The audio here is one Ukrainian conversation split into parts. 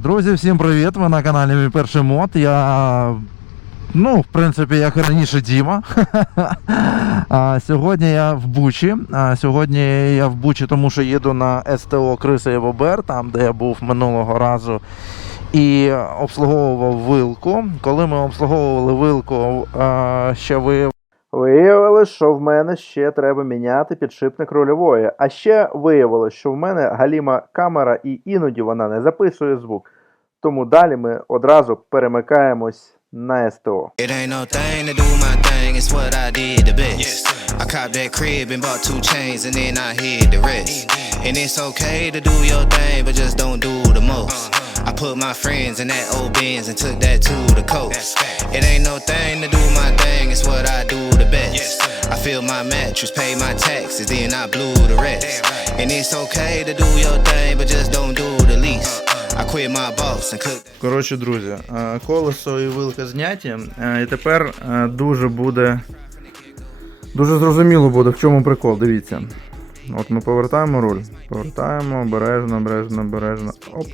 Друзі, всім привіт! Ви на каналі Мій перший мод. Я, ну, в принципі, як і раніше Діма. а, сьогодні я в Бучі. А, сьогодні я в Бучі, тому що їду на СТО Криса і Бобер, там, де я був минулого разу. І обслуговував вилку. Коли ми обслуговували вилку, ще виявилося. Виявилось, що в мене ще треба міняти підшипник рульової. А ще виявилось, що в мене галіма камера і іноді вона не записує звук. Тому далі ми одразу перемикаємось на СТО. It ain't no thing to do my thing, it's what I did the best. I copped that crib and bought two chains and then I hid the rest. And it's okay to do your thing, but just don't do the most. I put my friends in that old Benz and took that to the coast. It ain't no thing to do my thing, it's what I do the best. I fill my mattress, pay my taxes, then I blew the rest. And it's okay to do your thing, but just don't do the least. I quit my boss and cooked. Коротше, друзі, е, колесо і вилка зняті. е, І тепер е, дуже буде. Дуже зрозуміло буде, в чому прикол. Дивіться. От ми повертаємо руль. Повертаємо обережно, обережно, обережно. Оп.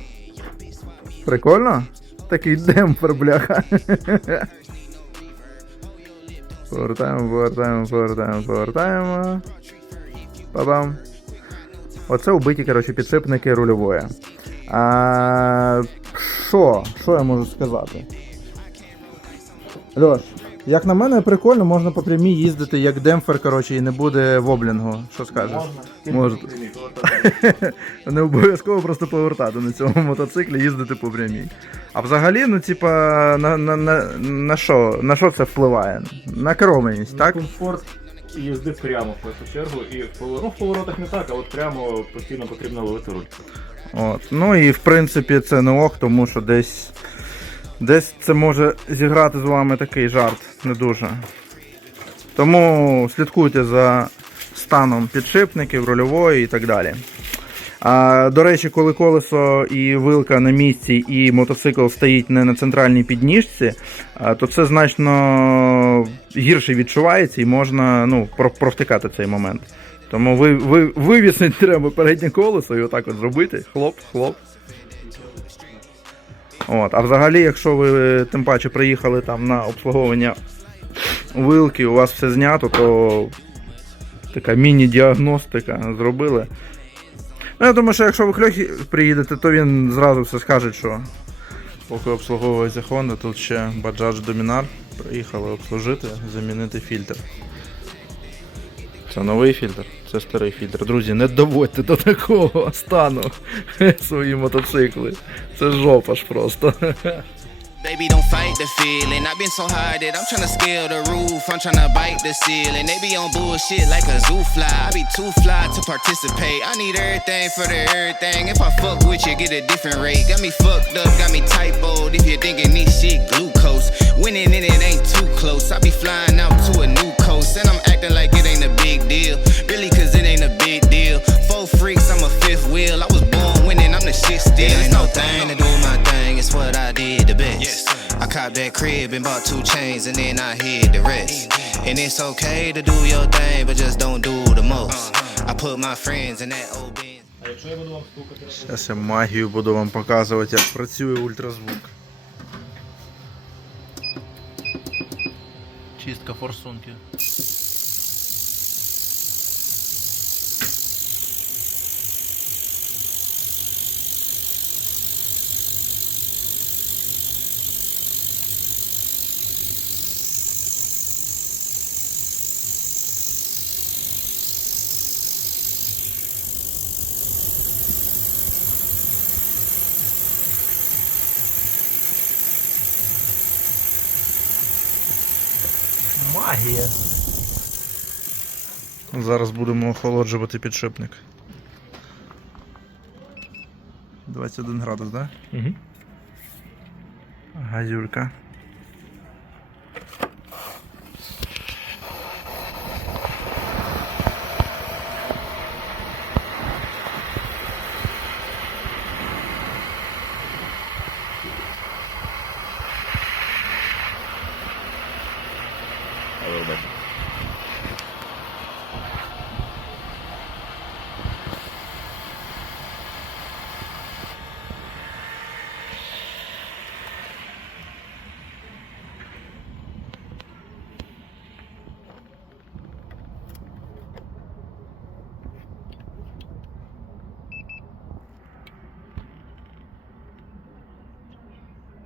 Прикольно? Такий демпфер, бляха. Повертаємо, повертаємо, повертаємо, повертаємо. Па-бам. Оце убиті, коротше, підшипники рульової. А, що? Що я можу сказати? Льош, як на мене, прикольно, можна по прямій їздити як демпфер, коротше, і не буде воблінгу. Що скажеш? Можна. Не обов'язково просто повертати на цьому мотоциклі, їздити по прямій. А взагалі, ну, типа, на, на, на, на що? На що це впливає? На керованість, так? Комфорт їзди прямо в першу чергу. І в, повор... ну, в поворотах не так, а от прямо постійно потрібно ловити руль. От. Ну і в принципі це не ок, тому що десь, десь це може зіграти з вами такий жарт не дуже. Тому слідкуйте за станом підшипників, рульової і так далі. А, до речі, коли колесо і вилка на місці, і мотоцикл стоїть не на центральній підніжці, то це значно гірше відчувається і можна ну, провтикати цей момент. Тому ви, ви, вивісити треба переднє колесо і отак от зробити. Хлоп, хлоп. От. А взагалі, якщо ви тим паче приїхали там на обслуговування вилки, у вас все знято, то така міні-діагностика зробили. Ну, я думаю, що якщо ви к Льохі приїдете, то він зразу все скаже, що поки обслуговується Honda, тут ще Bajaj Dominar. Приїхали обслужити, замінити фільтр. Це новий фільтр, це старий фільтр. Друзі, не доводьте до такого стану свої мотоцикли. Це жопа ж просто. Baby, don't fight the feeling. I've been so high that I'm tryna scale the roof. I'm tryna bite the ceiling. They be on bullshit like a zoo fly. I be too fly to participate. I need everything for the everything. If I fuck with you, get a different rate. Got me fucked up, got me typoed. If you're thinking this shit glucose, winning and it ain't too close. I be flying out to a new coast and I'm acting like it ain't a big deal. Really, cause it ain't a big deal. Four freaks, I'm a fifth wheel. I was born the shit still. It ain't no thing to do my thing. It's what I did the best. I copped that crib and bought two chains and then I hid the rest. And it's okay to do your thing, but just don't do the most. I put my friends in that old Benz. А якщо я буду вам стукати, Зараз я магію буду вам показувати, як працює ультразвук. Чистка форсунки. Магія. Зараз будемо охолоджувати підшипник. 21 градус, так? Да? Угу. Газюрка.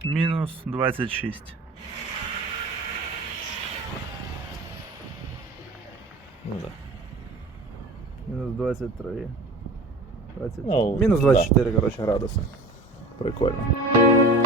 Мінус 26. Ну да. Мінус 23. 20... Ну, Мінус да. 24, коротше, градуси. Прикольно.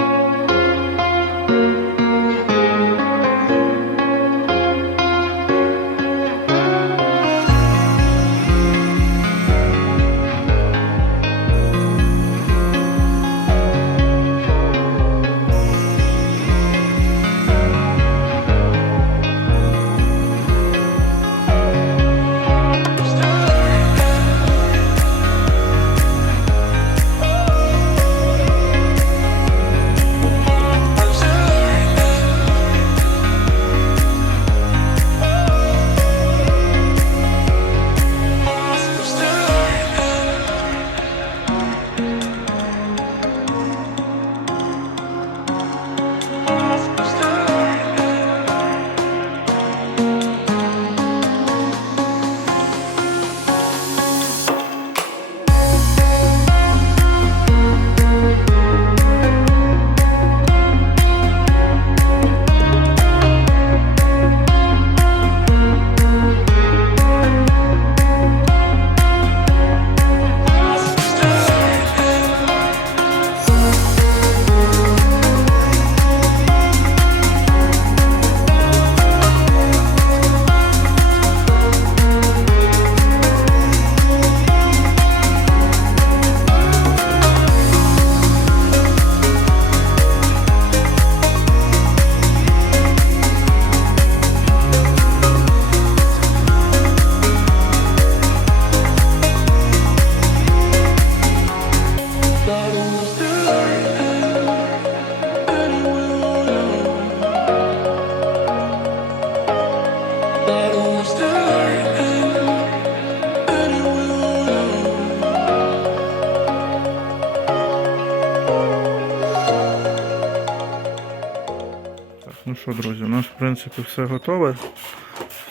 Принципі все готове,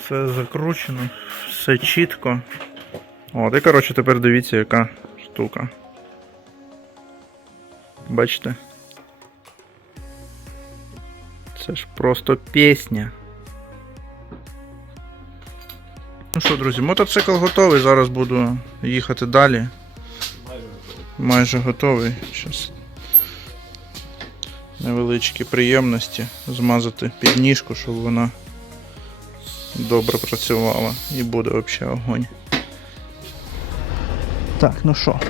все закручено, все чітко. От, і коротше тепер дивіться, яка штука. Бачите? Це ж просто пісня. Ну що, друзі, мотоцикл готовий, зараз буду їхати далі. Майже готовий. Майже Щас невеличкі приємності змазати підніжку, щоб вона добре працювала і буде взагалі огонь. Так, ну що,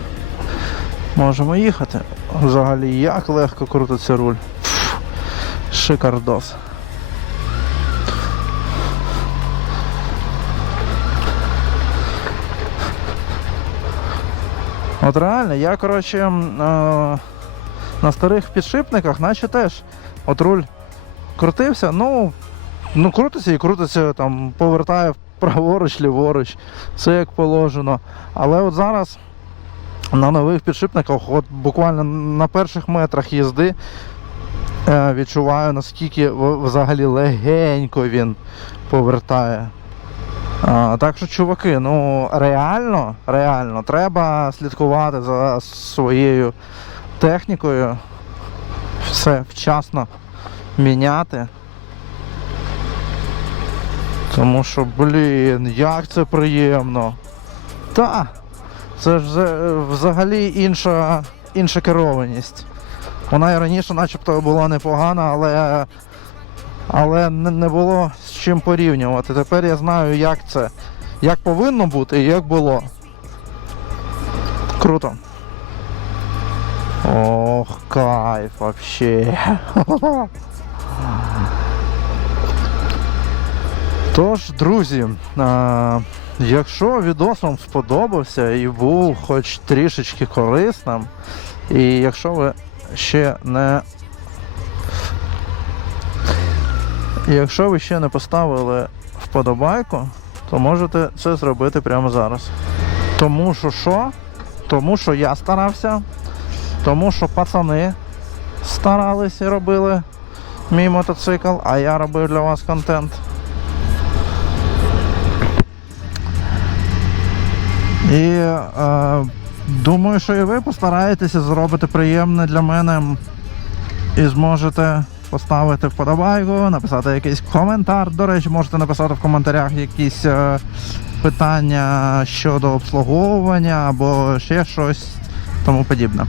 можемо їхати. Взагалі як легко крутиться руль. Фу, Шикардос. От реально, я, коротше, е, на старих підшипниках, наче теж от руль крутився, ну, ну крутиться і крутиться, там, повертає праворуч, ліворуч, все як положено. Але от зараз на нових підшипниках, от буквально на перших метрах їзди, е, відчуваю, наскільки взагалі легенько він повертає. А, так що, чуваки, ну реально, реально, треба слідкувати за своєю технікою, все вчасно міняти. Тому що, блін, як це приємно. Та, це ж взагалі інша, інша керованість. Вона і раніше начебто була непогана, але, але не було з чим порівнювати. Тепер я знаю, як це, як повинно бути і як було. Круто. Ох, кайф вообще. Тож, друзі, якщо відос вам сподобався і був хоч трішечки корисним, і якщо ви ще не. Якщо ви ще не поставили вподобайку, то можете це зробити прямо зараз. Тому що що? Тому що я старався, тому що пацани старалися і робили мій мотоцикл, а я робив для вас контент. І е, думаю, що і ви постараєтеся зробити приємне для мене і зможете поставити вподобайку, написати якийсь коментар. До речі, можете написати в коментарях якісь е, питання щодо обслуговування або ще щось тому подібне.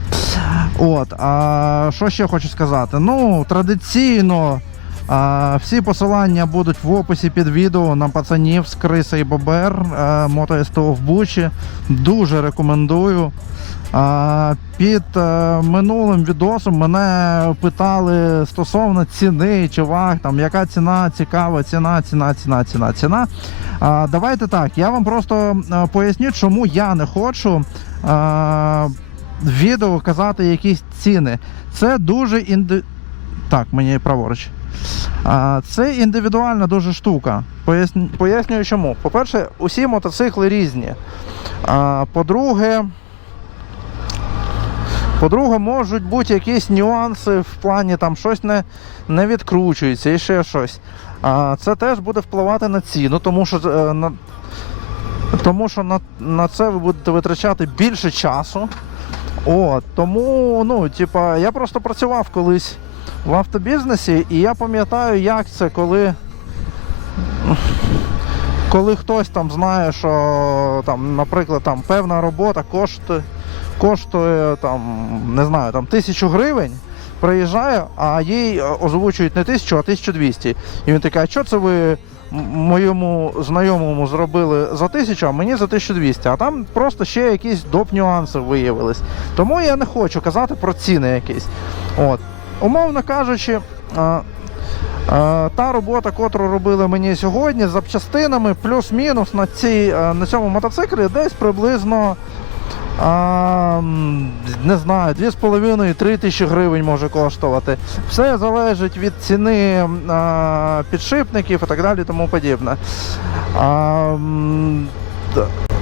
От, а що ще хочу сказати? Ну, традиційно. А, всі посилання будуть в описі під відео на пацанів з Криса і Бобер, е, мото СТО в Бучі. Дуже рекомендую. А, під е, минулим відосом мене питали стосовно ціни, чувак, там яка ціна, цікава, ціна, ціна, ціна, ціна, ціна. А, давайте так, я вам просто е, поясню, чому я не хочу. в відео казати якісь ціни. Це дуже інди... Так, мені праворуч. Це індивідуальна дуже штука. Поясню, пояснюю чому. По-перше, усі мотоцикли різні. По-друге, по-друге, можуть бути якісь нюанси в плані там щось не, не відкручується і ще щось. А, Це теж буде впливати на ціну, тому що е, на, тому що на, на це ви будете витрачати більше часу. От, тому, ну, типа, я просто працював колись в автобізнесі, і я пам'ятаю, як це, коли. Коли хтось там знає, що там, наприклад, там певна робота коштує, коштує там, не знаю, там тисячу гривень, приїжджає, а їй е, озвучують не тисячу, а 1200. І він такий, а що це ви моєму знайомому зробили за тисячу, а мені за 1200. А там просто ще якісь доп нюанси виявились. Тому я не хочу казати про ціни якісь. От. Умовно кажучи, та робота, котру робили мені сьогодні запчастинами, плюс-мінус на, цій, на цьому мотоциклі десь приблизно. А, не знаю, 2,5-3 тисячі гривень може коштувати. Все залежить від ціни а, підшипників і так далі, тому подібне. А,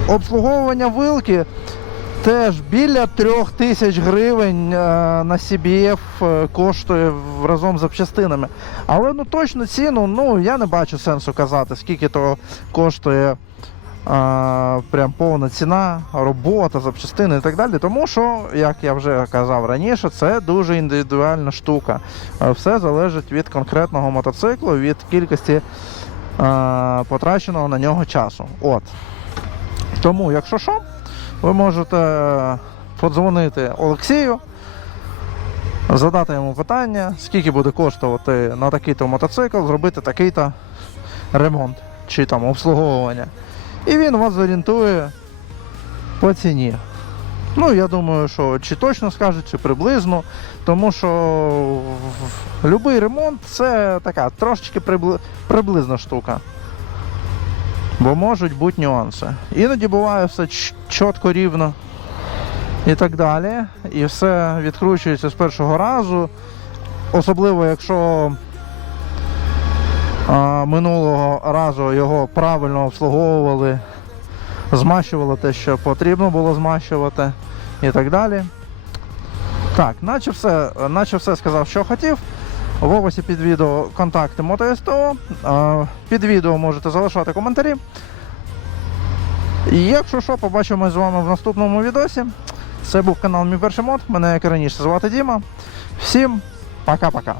обслуговування вилки теж біля трьох тисяч гривень е, на CBF е, коштує разом з запчастинами. Але ну точно ціну, ну я не бачу сенсу казати, скільки то коштує. Прям повна ціна, робота, запчастини і так далі. Тому що, як я вже казав раніше, це дуже індивідуальна штука. Все залежить від конкретного мотоциклу, від кількості потраченого на нього часу. От. Тому, якщо що, ви можете подзвонити Олексію, задати йому питання, скільки буде коштувати на такий-то мотоцикл, зробити такий-то ремонт чи там обслуговування. І він вас зорієнтує по ціні. Ну, я думаю, що чи точно скаже, чи приблизно, тому що будь-який ремонт це така трошечки прибли- приблизна штука. Бо можуть бути нюанси. Іноді буває все чітко, рівно і так далі. І все відкручується з першого разу. Особливо, якщо минулого разу його правильно обслуговували, змащували те, що потрібно було змащувати і так далі. Так, наче все, наче все сказав, що хотів. В описі під відео контакти МотоСТО. Під відео можете залишати коментарі. І якщо що, побачимось з вами в наступному відосі. Це був канал Мій Перший Мод. Мене як і раніше звати Діма. Всім пока-пока.